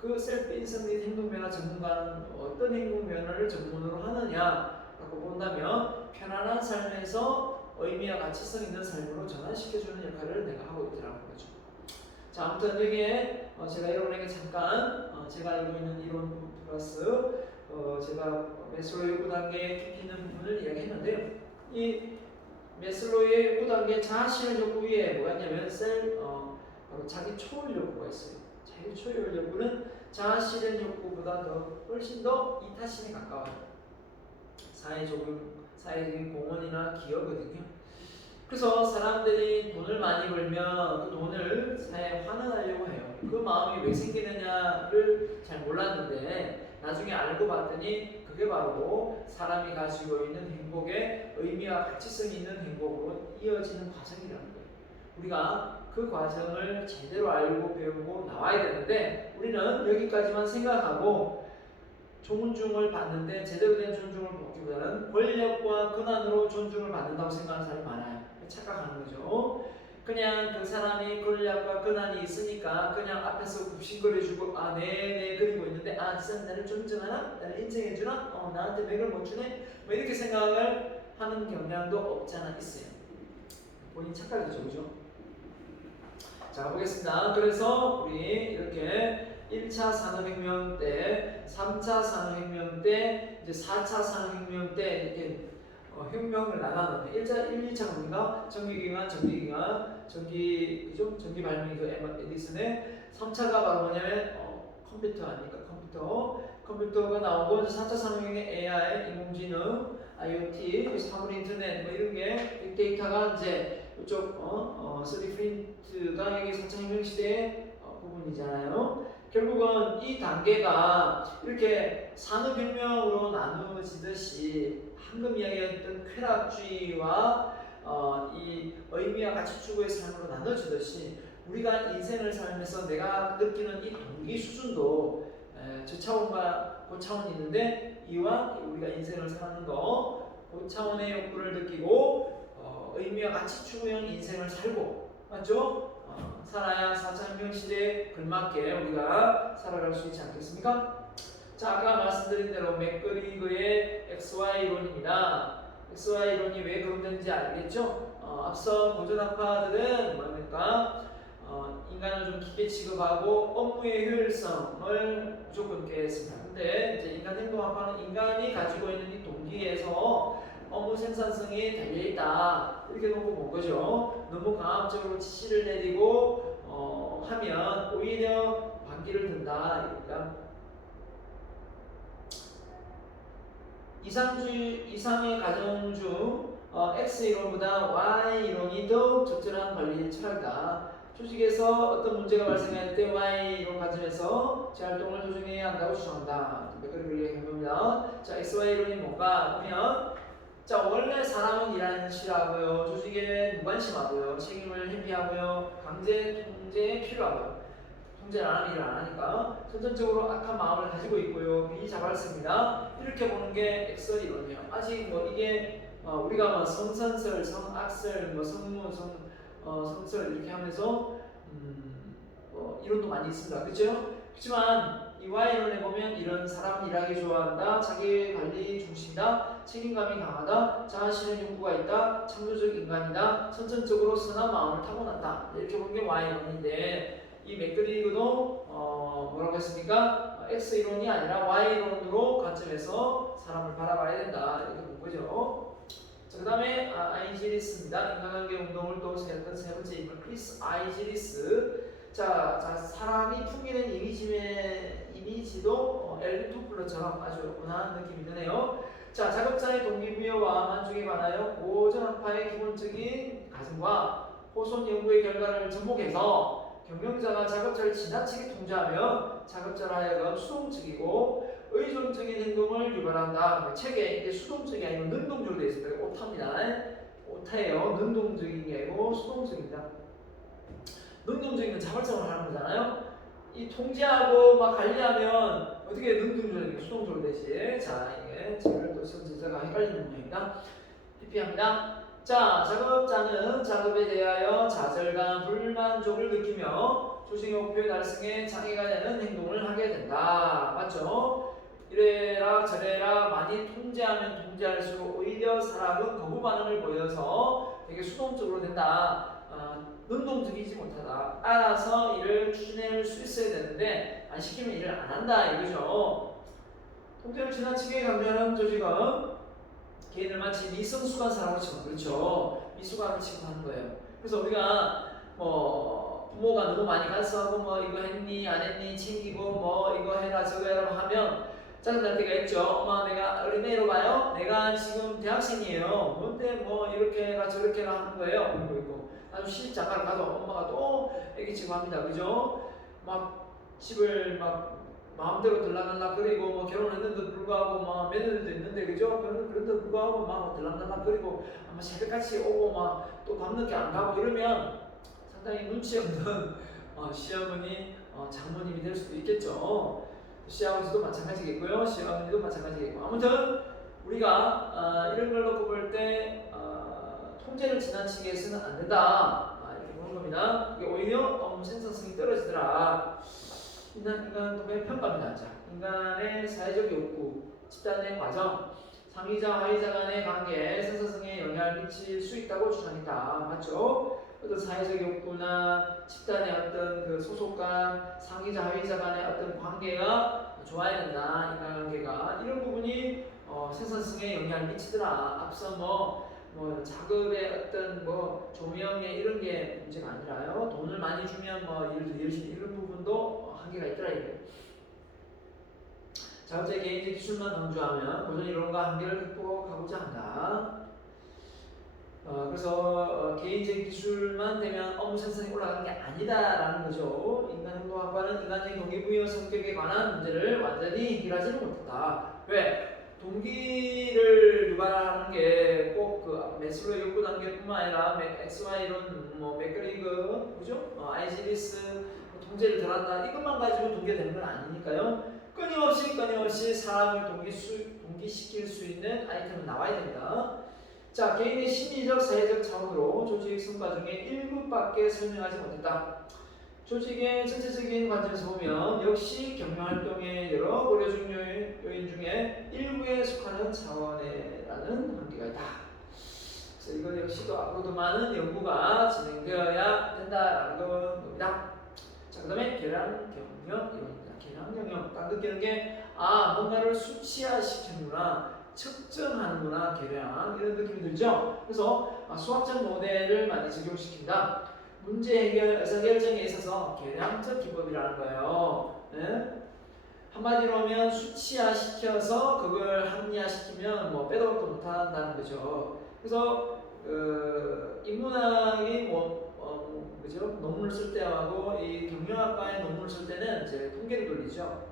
그 Self-In성 리더 행동변화 전문가는 어떤 행동변화를 전문으로 하느냐라고 본다면 편안한 삶에서 의미와 가치성 있는 삶으로 전환시켜주는 역할을 내가 하고 있더라는 거죠. 자, 아무튼 여기에 제가 여러분에게 잠깐 제가 알고 있는 이론 플러스 제가 메슬로의 욕구 단계의 깊이 있는 부분을 이야기했는데요. 이 메슬로의 욕구 단계 자아실현 욕구 위에 뭐가 있냐면 바로 자기 초월 욕구가 있어요. 자기 초월 욕구는 자아실현 욕구보다 훨씬 더 이타심에 가까워요. 사회적인 공헌이나 기여거든요. 그래서 사람들이 돈을 많이 벌면 그 돈을 사회에 환원하려고 해요. 그 마음이 왜 생기느냐를 잘 몰랐는데 나중에 알고 봤더니 그게 바로 사람이 가지고 있는 행복의 의미와 가치성이 있는 행복으로 이어지는 과정이라는 거예요. 우리가 그 과정을 제대로 알고 배우고 나와야 되는데 우리는 여기까지만 생각하고 존중을 받는데 제대로 된 존중을 받기보다는 권력과 권한으로 존중을 받는다고 생각하는 사람이 많아요. 착각하는 거죠. 그냥 그 사람이 권력과 권한이 있으니까 그냥 앞에서 굽신거려주고 아 네네 그리고 있는데 아 이 사람 나를 존중하나? 나를 인정해주나? 나한테 맥을 못 주네? 뭐 이렇게 생각을 하는 경향도 없지 않아 있어요. 본인 착각이죠. 그죠? 자 보겠습니다. 그래서 우리 이렇게 1차 산업혁명 때, 3차 산업혁명 때, 이제 4차 산업혁명 때 이렇게 혁명을 나가는데 1차, 1, 2차가 뭔가 전기기관, 그죠? 전기 발명이 에디슨의 3차가 바로 뭐냐면 컴퓨터 아닙니까? 컴퓨터가 나오고 4차 산업혁명의 AI, 인공지능, IoT, 사물 인터넷 뭐 이런 게 빅데이터가 이제 이쪽 3D 프린트가 여기 4차 혁명 시대의 부분이잖아요. 결국은 이 단계가 이렇게 산업혁명으로 나누어지듯이 방금 이야기했던 쾌락주의와 이 의미와 가치 추구의 삶으로 나눠지듯이 우리가 인생을 살면서 내가 느끼는 이 동기 수준도 저차원과 고차원이 있는데 이와 우리가 인생을 사는 거 고차원의 욕구를 느끼고 의미와 가치 추구형 인생을 살고 맞죠? 살아야 4차 혁명 시대에 걸맞게 우리가 살아갈 수 있지 않겠습니까? 자, 아까 말씀드린 대로 맥그리그의 XY 이론입니다. XY 이론이 왜 그런지 알겠죠? 앞서 고전학파들은 뭡니까? 인간을 좀 깊게 취급하고 업무의 효율성을 무조건 꾀했습니다. 근데 이제 인간 행동학파는 인간이 가지고 있는 이 동기에서 업무 생산성이 달려있다 이렇게 놓고 본 거죠. 너무 강압적으로 지시를 내리고 하면 오히려 반기를 든다. 그러니까 이상의 가정 중 X 이론보다 Y 이론이 더욱 적절한 관리 철학이다. 조직에서 어떤 문제가 발생할 때 Y 이론 가정에서 재활동을 조정해야 한다고 주장한다. 그걸 얘기해봅니다. 자, XY 이론이 뭔가 보면 자 원래 사람은 일하는 싫어하고요. 조직에 무관심하고요. 책임을 회피하고요. 강제 통제에 필요하고요. 통제를 안 하면 일을 안 하니까 선천적으로 악한 마음을 가지고 있고요. 비자발성입니다. 이렇게 보는 게 엑셀 이론이에요. 아직 뭐 이게 우리가 뭐 성선설, 성악설, 뭐 성무, 성설 이렇게 하면서 이론도 많이 있습니다. 그렇죠? 그렇지만 이 Y론에 보면 이런 사람은 일하기 좋아한다, 자기 관리 중심이다, 책임감이 강하다, 자아실현 욕구가 있다, 창조적 인간이다, 선천적으로 선한 마음을 타고났다. 이렇게 보는 게 Y론인데 이 맥그리그도 뭐라고 했습니까? X이론이 아니라 Y이론으로 관점에서 사람을 바라봐야 된다. 이렇게 본 거죠. 자, 그 다음에 아이지리스입니다. 인간관계 운동을 또 했던 세 번째 인물 크리스 아이지리스. 자, 사람이 풍기는 이미지도 엘빈 토플러처럼 아주 온화한 느낌이 드네요. 자, 작업자의 동기부여와 만족에 관하여 고전학파의 기본적인 가정과 호손 연구의 결과를 접목해서 경영자가 작업자를 지나치게 통제하면 작업자로 하여금 수동적이고 의존적인 행동을 유발한다. 책에 이게 수동적이 아니고 능동적으로 되어 있습니다. 오타입니다. 오타예요. 능동적인 게 아니고 수동적입니다. 능동적인 건 자발적으로 하는 거잖아요. 이 통제하고 막 관리하면 어떻게 능동적인 수동적으로 되지? 자, 이게 지금 또 선지자가 헷갈리는 부분입니다. PP합니다. 자, 작업자는 작업에 대하여 좌절감, 불만족을 느끼며 조직 목표 달성에 장애가 되는 행동을 하게 된다. 맞죠? 이래라 저래라 많이 통제하면 통제할수록 오히려 사람은 거부 반응을 보여서 되게 수동적으로 된다. 능동적이지 못하다. 알아서 일을 추진할 수 있어야 되는데 안 시키면 일을 안 한다 이거죠. 통제를 지나치게 강조하는 조직은 개인을 마치 미성숙한 사람으로 치고 그렇죠. 미숙함을 취급하는 거예요. 그래서 우리가 뭐 부모가 너무 많이 간섭하고 뭐 이거 했니 안 했니 챙기고 뭐 이거 해라 저거 해라 하면 짜증날 때가 있죠. 엄마 내가 어린애로 봐요. 내가 지금 대학생이에요. 뭔데 뭐 이렇게 해라 저렇게 해라 하는 거예요. 그리고 있고 아주 시집장가를 가도 엄마가 또 애기 치고 합니다. 그죠? 막 집을 막 마음대로 들락날락 그리고 뭐 결혼했는데도 불구하고 막 며느리도 있는데 그죠? 그런데도 불구하고 막 들락날락 그리고 아마 새벽같이 오고 막 또 밤늦게 안 가고 이러면 상당히 눈치 없는 시어머니 장모님이 될 수도 있겠죠. 시아버지도 마찬가지겠고요. 시어머니도 마찬가지겠고 아무튼 우리가 이런 걸 놓고 볼 때 통제를 지나치게 해서는 안 된다. 이렇게 보는 겁니다. 이게 오히려 생산성이 떨어지더라. 인간 동의 평가입니다. 자, 인간의 사회적 욕구, 집단의 과정, 상위자 하위자 간의 관계, 생산성에 영향을 미칠 수 있다고 주장했다. 맞죠? 어떤 사회적 욕구나 집단의 어떤 그 소속감, 상위자 하위자 간의 어떤 관계가 좋아야 된다. 인간관계가 이런 부분이 생산성에 영향을 미치더라. 앞서 뭐 작업의 어떤 조명에 이런 게 문제가 아니라요. 돈을 많이 주면 일도 열심히 이런 부분도 한계가 있더라 이거예요. 자업자의 개인적 기술만 강조하면 고전 이론과 한계를 극복하고자 한다. 그래서 개인적인 기술만 되면 업무 생산이 올라가는 게 아니다라는 거죠. 인간행동학과는 인간적인 동기부여 성격에 관한 문제를 완전히 해결하지는 못했다. 왜? 동기를 유발하는 게 꼭 그 매슬로의 욕구 단계뿐만 아니라 XY 이론, 맥그리그, 그죠? 아이지리스 통제를 들었다. 이것만 가지고 동기되는 건 아니니까요. 끊임없이 사람을 동기시킬 수 있는 아이템은 나와야 됩니다. 자, 개인의 심리적, 사회적 차원으로 조직 성과 중에 일부밖에 설명하지 못했다. 조직의 전체적인 관점에서 보면 역시 경영활동의 여러 고려적 요인 중에 일부에 속하는 차원이라는 한계가 있다. 그래서 이것 역시도 앞으로도 많은 연구가 진행되어야 된다라는 겁니다. 자, 그 다음에 계량 경영 이론입니다. 계량 경영 딱 느끼는 게 뭔가를 수치화시키는구나, 측정하는구나, 계량 이런 느낌이 들죠. 그래서 수학적 모델을 많이 적용시킨다. 문제 해결, 의사결정에 있어서 계량적 기법이라는 거예요. 네? 한마디로 하면 수치화시켜서 그걸 합리화시키면 빼도 박도 못한다는 거죠. 그래서 인문학이 그죠? 논문을 쓸 때하고 이 경영학과의 논문을 쓸 때는 이제 통계를 돌리죠.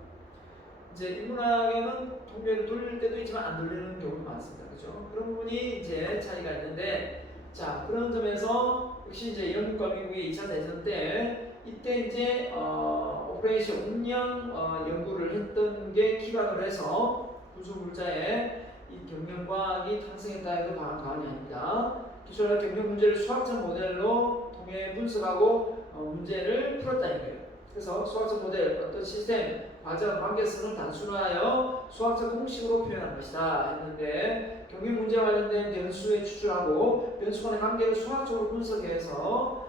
이제 인문학에는 통계를 돌릴 때도 있지만 안 돌리는 경우가 많습니다. 그죠? 그런 부분이 이제 차이가 있는데, 자, 그런 점에서 역시 이제 영국과 미국의 2차 대전 때 이때 이제 오퍼레이션 운영 연구를 했던 게 기반으로 해서 구수불자의 이 경영과학이 탄생했다 해도 과언이 아닙니다. 기술학 경영 문제를 수학적 모델로 통해 분석하고 문제를 풀었다는 거예요. 그래서 수학적 모델, 어떤 시스템, 과정, 관계성을 단순화하여 수학적 공식으로 표현한 것이다 했는데, 경영 문제와 관련된 변수에 추출하고 변수 간의 관계를 수학적으로 분석해서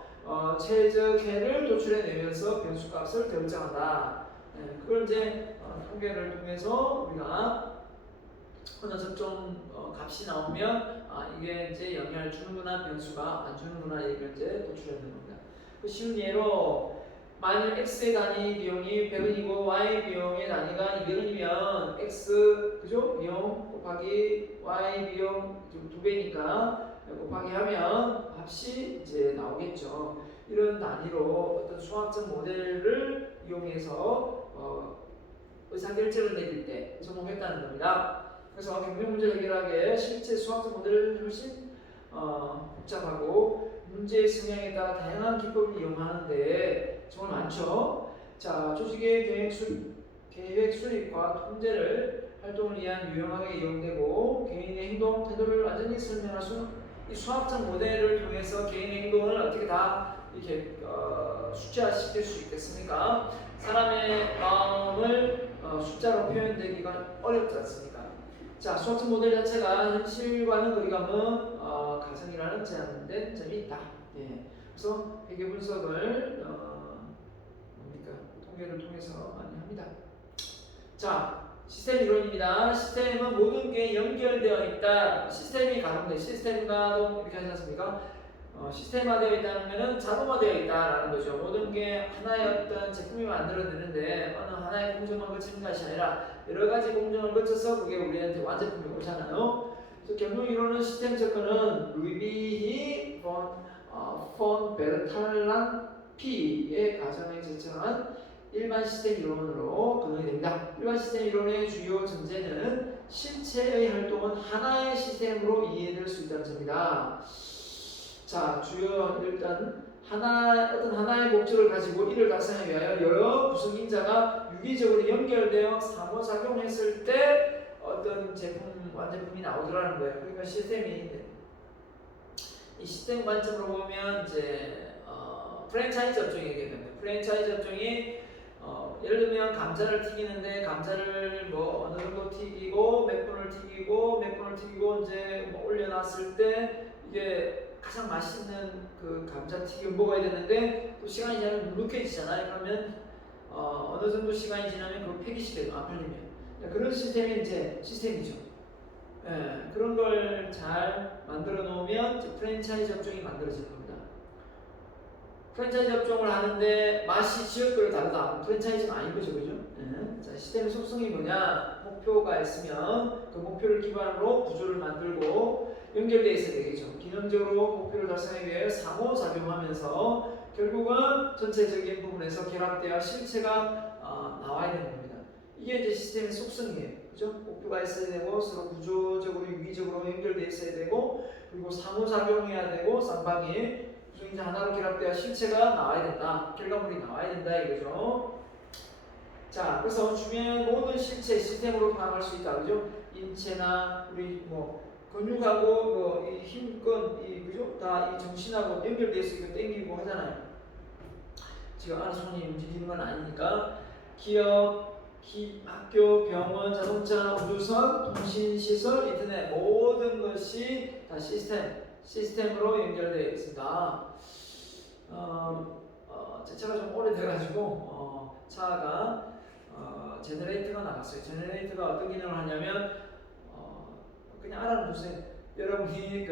최적해를 도출해내면서 변수값을 결정한다. 그걸 이제 통계를 통해서 우리가 어느 특정 값이 나오면 이게 이제 영향을 주는구나, 변수가 안 주는구나, 이걸 이제 도출해내는 겁니다. 그 쉬운 예로 만일 x의 단위 비용이 100원이고 y 비용의 단위가 200원이면 x 그죠? 비용 곱하기 y 비용 2배니까 곱하기 하면 값이 이제 나오겠죠. 이런 단위로 어떤 수학적 모델을 이용해서 의사결정을 내릴 때 성공했다는 겁니다. 그래서 경영 문제를 해결하기에 실제 수학적 모델을 훨씬 복잡하고 문제의 성향에 따라 다양한 기법을 이용하는데 정말 많죠. 자, 조직의 계획 수립과 통제를 활동을 위한 유용하게 이용되고 개인의 행동, 태도를 완전히 설명할 수 있는 이 수학적 모델을 통해서 개인의 행동을 어떻게 다 이렇게 숫자화시킬 수 있겠습니까? 사람의 마음을 숫자로 표현되기가 어렵지 않습니까? 자, 수학적 모델 자체가 현실과는 거리가 먼 가정이라는 제한된 점이 있다. 예. 그래서 회계 분석을 통계를 통해서 많이 합니다. 자, 시스템 이론입니다. 시스템은 모든 게 연결되어 있다. 시스템이 가동돼. 시스템 가동 이렇게 하지 않습니까? 시스템화되어 있다는 것은 자동화되어 있다라는 거죠. 모든 게 하나의 어떤 제품이 만들어내는데 어느 하나의 공정을 거치는 것이 아니라 여러 가지 공정을 거쳐서 그게 우리한테 완제품이 오잖아요. 그래서 경영 이론은 시스템 접근은 루이비히 폰 베르탈란 P의 가정에 제청한 일반 시스템 이론으로 근원이 됩니다. 일반 시스템 이론의 주요 전제는 실체의 활동은 하나의 시스템으로 이해될 수 있다는 점입니다. 자, 주요 일단 어떤 하나의 목적을 가지고 이를 달성하기 위하여 여러 구성인자가 유기적으로 연결되어 상호작용했을 때 어떤 제품, 완제품이 나오더라는 거예요. 그러니까 시스템이 이 시스템 관점으로 보면 이제 프랜차이즈 업종이 얘기했는데 프랜차이즈 업종이 예를 들면 감자를 튀기는데 감자를 뭐 어느 정도 튀기고 몇 분을 튀기고 이제 뭐 올려놨을 때 이게 가장 맛있는 그 감자튀김 먹어야 되는데 또 시간이 지나면 눅눅해지잖아요. 그러면 어느 정도 시간이 지나면 그걸 폐기시켜요. 안 팔리면. 그런 시스템이 이제 시스템이죠. 예, 그런 걸 잘 만들어 놓으면 프랜차이즈 업종이 만들어지는 겁니다. 프랜차이즈 업종을 하는데 맛이 지역별로 다르다. 프랜차이즈는 아닌 거죠, 그죠? 예. 자, 시스템의 속성이 뭐냐? 목표가 있으면 그 목표를 기반으로 구조를 만들고 연결되어 있어야 되겠죠. 기능적으로 목표를 달성하기 위해 상호작용하면서 결국은 전체적인 부분에서 결합되어 실체가 나와야 되는 겁니다. 이게 이제 시스템의 속성이에요. 그죠? 목표가 있어야 되고 서로 구조적으로 유기적으로 연결되어 있어야 되고 그리고 상호작용해야 되고 쌍방이 구성인자 하나로 결합되어 실체가 나와야 된다. 결과물이 나와야 된다 이거죠. 자, 그래서 주변 모든 실체 시스템으로 파악할 수 있다. 그죠? 인체나 우리 뭐 근육하고 뭐 이 힘근 이 그죠? 다 이 정신하고 연결되어 있으니까 땡기고 하잖아요. 지금 안에 손이 움직이는 건 아니니까 기업 학교, 병원, 자동차, 우주선, 통신시설, 인터넷 모든 것이 다 시스템으로 연결되어 있습니다. 제 차가 좀 오래돼가지고 차가 제너레이터가 나갔어요. 제너레이터가 어떤 기능을 하냐면 그냥 알아두세요. 여러분이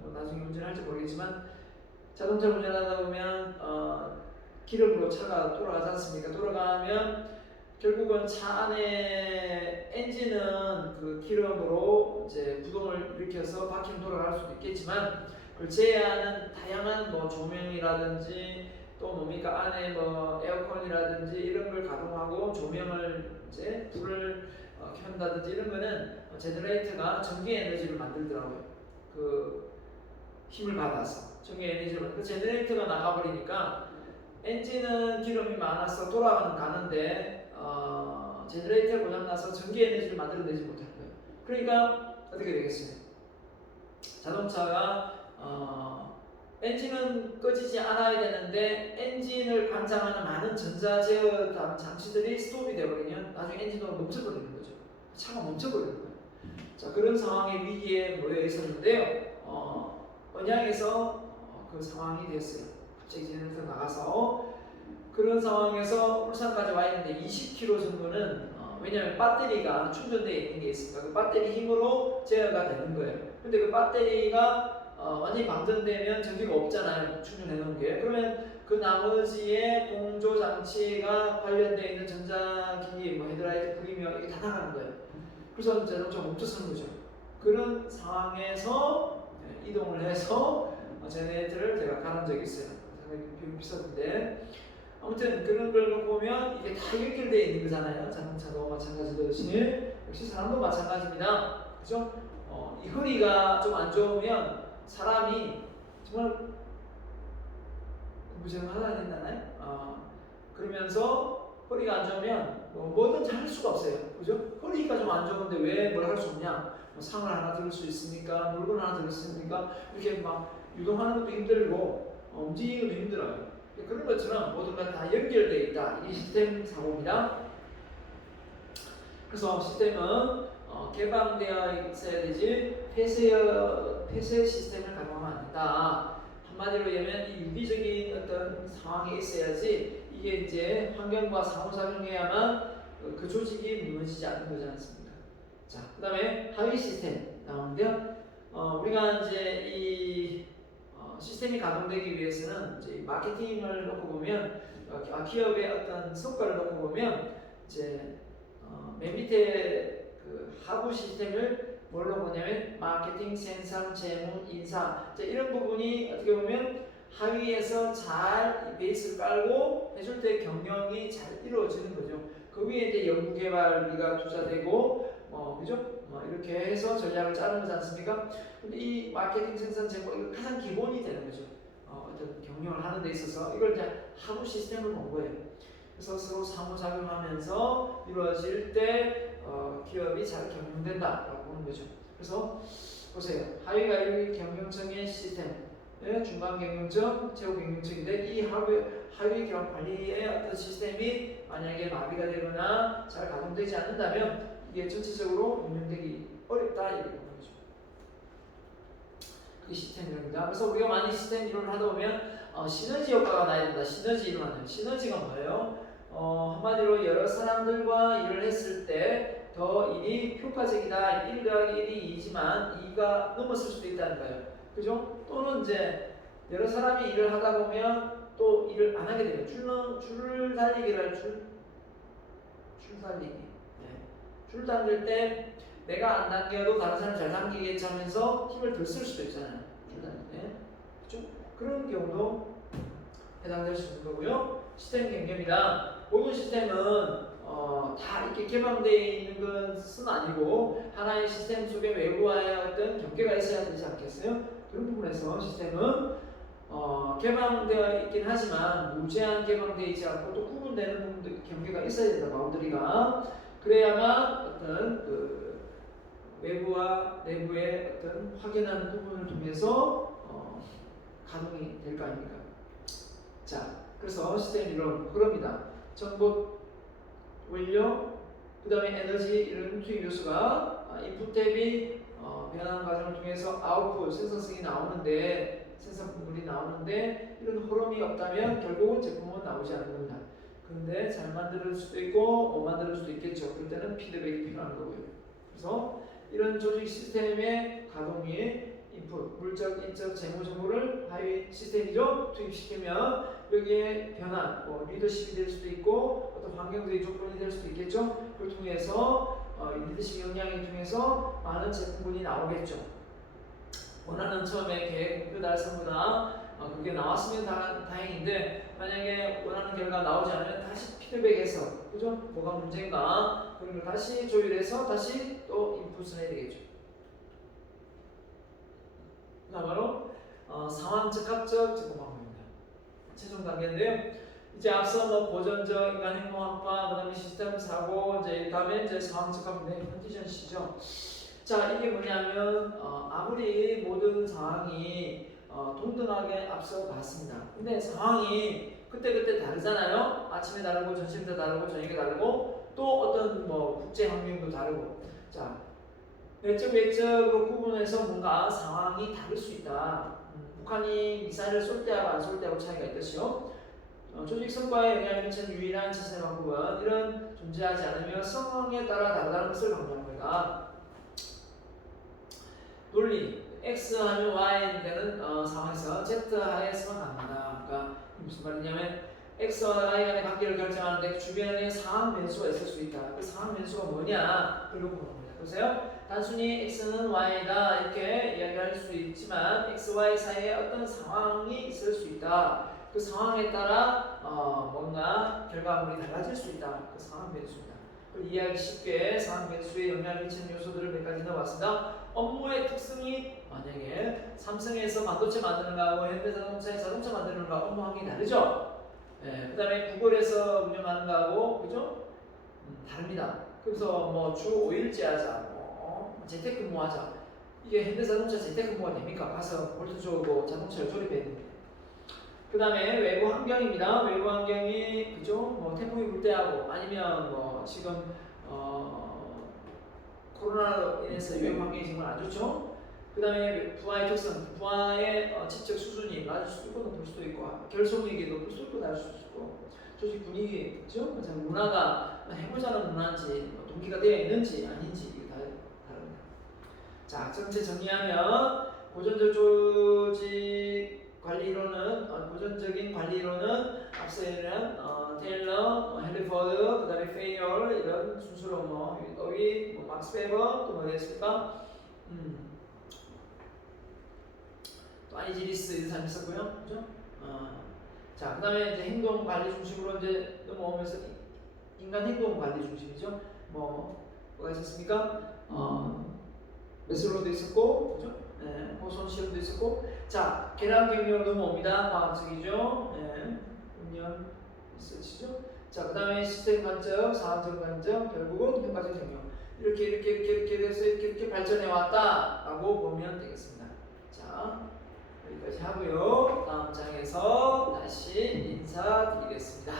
뭐 나중에 운전할지 모르겠지만 자동차를 운전하다 보면 기름으로 차가 돌아가지 않습니까? 돌아가면 결국은 차 안에 엔진은 그 기름으로 이제 부동을 일으켜서 바퀴는 돌아갈 수도 있겠지만 그걸 제외하는 다양한 뭐 조명이라든지 또 뭡니까 안에 뭐 에어컨이라든지 이런 걸 가동하고 조명을 이제 불을 켠다든지 이런 거는 제너레이터가 전기 에너지를 만들더라고요. 그 힘을 받아서 전기 에너지를 그 제너레이터가 나가버리니까 엔진은 기름이 많아서 가는데 제너레이터 고장나서 전기 에너지를 만들어내지 못할 거예요. 그러니까 어떻게 되겠어요? 자동차가 엔진은 꺼지지 않아야 되는데 엔진을 관장하는 많은 전자 제어 장치들이 스톱이 되어버리면 나중에 엔진으로 멈춰버리는 거죠. 차가 멈춰버리는 거예요. 자, 그런 상황의 위기에 놓여 있었는데요. 언양에서 그 상황이 됐어요. 갑자기 제너레이터 나가서 그런 상황에서 울산까지 와 있는데 20km 정도는 왜냐하면 배터리가 충전되어 있는 게 있으니까 그 배터리 힘으로 제어가 되는 거예요. 근데 그 배터리가 완전히 방전되면 전기가 없잖아요. 충전해 놓은 게. 그러면 그 나머지의 공조 장치가 관련되어 있는 전자기기, 뭐 헤드라이트, 프리미어 이게 다 나가는 거예요. 그래서 자동차가 멈춰서는 거죠. 그런 상황에서 이동을 해서 제네레이터를 제가 가는 적이 있어요. 비용 비쌌는데 아무튼 그런 걸 놓고 보면 이게 다 연결되어 있는 거잖아요. 자동차도 마찬가지듯이 역시 사람도 마찬가지입니다. 그죠? 이 허리가 좀 안 좋으면 사람이 정말 무슨 하나 된다나요? 그러면서 허리가 안 좋으면 뭐든 잘 할 수가 없어요. 그죠? 허리가 좀 안 좋은데 왜 뭘 할 수 없냐? 뭐 상을 하나 들을 수 있습니까? 물건 하나 들을 수 있습니까? 이렇게 막 유동하는 것도 힘들고 움직이는 것도 힘들어요. 그런 것처럼 모두가 다 연결되어 있다. 이게 시스템 사고입니다. 그래서 시스템은 개방되어 있어야 되지 폐쇄 시스템을 가동하면 안 된다. 한마디로 얘기하면 이 유기적인 어떤 상황에 있어야지 이게 이제 환경과 상호작용해야만 그 조직이 무너지지 않는 거지 않습니까? 자, 그 다음에 하위 시스템 나오는데요. 우리가 이제 이 시스템이 가동되기 위해서는 이제 마케팅을 놓고 보면 기업의 어떤 성과를 놓고 보면 이제 맨 밑에 그 하부 시스템을 뭘로 보냐면 마케팅, 생산, 재무, 인사 이런 부분이 어떻게 보면 하위에서 잘 베이스를 깔고 해줄 때 경영이 잘 이루어지는 거죠. 그 위에 이제 연구개발비가 투자되고 그죠? 이렇게 해서 전략을 짜는 거지 않습니까? 근데 이 마케팅, 생산, 제공 이거 가장 기본이 되는 거죠. 어떤 경영을 하는 데 있어서 이걸 이제 하부 시스템을 본 거예요. 그래서 서로 상호작용하면서 이루어질 때 기업이 잘 경영된다라고 보는 거죠. 그래서 보세요. 하위가 이 경영청의 시스템, 중간 경영청, 최고 경영청인데 이 하위 경영 관리의 어떤 시스템이 만약에 마비가 되거나 잘 가동되지 않는다면 이게 전체적으로 운영되기 어렵다 이렇게 보는 거죠. 그게 시스템 이론입니다. 그래서 우리가 많이 시스템 이론을 하다 보면 시너지 효과가 나야 된다. 시너지 이론하는 시너지가 뭐예요? 한마디로 여러 사람들과 일을 했을 때 더 일이 효과적이다. 1 더하기 1이 2지만 2가 넘었을 수도 있다는 거예요. 그죠? 또는 이제 여러 사람이 일을 하다 보면 또 일을 안 하게 돼요. 줄 달리기를 줄 달리기. 네. 줄 당길 때 내가 안 당겨도 다른 사람이 잘 당기겠지 하면서 힘을 덜 쓸 수도 있잖아요. 줄 당길 때. 그죠? 그런 경우도 해당될 수 있는 거고요. 시스템 경계입니다. 모든 시스템은 다 이렇게 개방되어 있는 것은 아니고 하나의 시스템 속에 외부와의 어떤 경계가 있어야 되지 않겠어요? 그런 부분에서 시스템은 개방되어 있긴 하지만 무제한 개방되어 있지 않고 또 구분되는 부분도 경계가 있어야 된다. 바운더리가 그래야만 어떤 그 외부와 내부의 어떤 확인하는 부분을 통해서 가동이 될 거 아닙니까? 자, 그래서 시스템 이론 그럽니다. 정보, 원료, 그 다음에 에너지 이런 투입 요소가 인풋 대비 변화하는 과정을 통해서 아웃풋, 생산성이 나오는데 생산품들이 나오는데 이런 흐름이 없다면 결국은 제품은 나오지 않는 겁니다. 그런데 잘 만들 수도 있고 못 만들 수도 있겠죠. 그럴 때는 피드백이 필요한 거고요. 그래서 이런 조직 시스템의 가동이 인풋, 물적, 인적, 재무 정보를 하위 시스템이죠. 투입시키면 여기에 변화, 리더십이 될 수도 있고 어떤 환경적인 조건이 될 수도 있겠죠. 그걸 통해서 리더십 역량을 통해서 많은 제품군이 나오겠죠. 원하는 처음에 계획, 목표 달성보다 그게 나왔으면 다행인데 만약에 원하는 결과 나오지 않으면 다시 피드백해서 그죠? 뭐가 문제인가 그런 걸 다시 조율해서 다시 또 인풋을 해야 되겠죠. 바로 상황 적합적 제공 방법입니다. 최종 단계인데요. 이제 앞서 고전적 인간 행동학과 그다음에 시스템 사고 이제 다음에 이제 상황 적합인데 컨디션시죠. 자 이게 뭐냐면 아무리 모든 상황이 동등하게 앞서 봤습니다. 근데 상황이 그때 다르잖아요. 아침에 다르고 점심때 다르고 저녁에 다르고 또 어떤 국제 환경도 다르고 자. 외적으로 구분해서 뭔가 상황이 다를 수 있다. 북한이 미사일을 쏠 때하고 안 쏠 때하고 차이가 있듯이요. 조직 성과에 영향을 미치는 유일한 자세 방법은 이런 존재하지 않으며 상황에 따라 다르다는 것을 강조한 거다. 논리 X 하면 Y 되는 상황에서 Z 하에서만 갑니다. 그러니까 무슨 말이냐면 X와 Y 간의 관계를 결정하는데 주변에 상황 변수가 있을 수 있다. 그 상황 변수가 뭐냐? 그걸 보는 겁니다. 보세요. 단순히 X는 Y다 이렇게 이야기할 수 있지만 X, Y 사이에 어떤 상황이 있을 수 있다. 그 상황에 따라 뭔가 결과물이 달라질 수 있다. 그 상황 변수입니다. 이해하기 쉽게 상황 변수에 영향을 미치는 요소들을 몇 가지 넣어봤습니다. 업무의 특성이 만약에 삼성에서 반도체 만드는 거하고 현대자동차에 자동차 만드는 거하고 업무 환경이 다르죠. 그 다음에 구글에서 운영하는 거하고 그죠? 다릅니다. 그래서 주 5일째 하자, 재택근무하자. 이게 현대자동차 재택근무가 됩니까? 가서 볼트 조고 자동차를 조립해야 됩니다. 그 다음에 외부 환경입니다. 외부 환경이 그죠? 태풍이 불 때하고 아니면 지금 코로나로 인해서 외부 환경이 정말 안 좋죠. 그 다음에 부하의 특성, 부하의 지적 수준이 낮을 수도 있고 높을 수도 있고 결속력이 높을 수도 있고 낮을 수도 있고 조직 분위기, 그죠? 문화가 해보자는 문화인지 동기가 되어 있는지 아닌지 이게 다 다릅니다. 자, 전체 정리하면 고전적 조직 관리로는 고전적인 관리로는 앞서 얘기한 테일러, 헬리포드, 그 다음에 페이얼 이런 순수로 어휘, 막스 베버 또 뭐가 있을까? 또 아이지리스 이런 사람 있었고요, 그죠? 자, 그다음에 이제 행동 관리 중심으로 이제 넘어오면서 인간 행동 관리 중심이죠. 뭐가 있었습니까? 메스로도 있었고, 그죠? 네, 호손 시험도 있었고, 자, 계량 경력 넘어옵니다. 과학적이죠. 네, 운영 리서치죠. 자, 그다음에 시스템 관점, 사안적 관점, 결국은 현가적 경영. 이렇게 돼서 이렇게 발전해 왔다라고 보면 되겠습니다. 자, 여기까지 하고요. 다음 장에서 다시 인사드리겠습니다.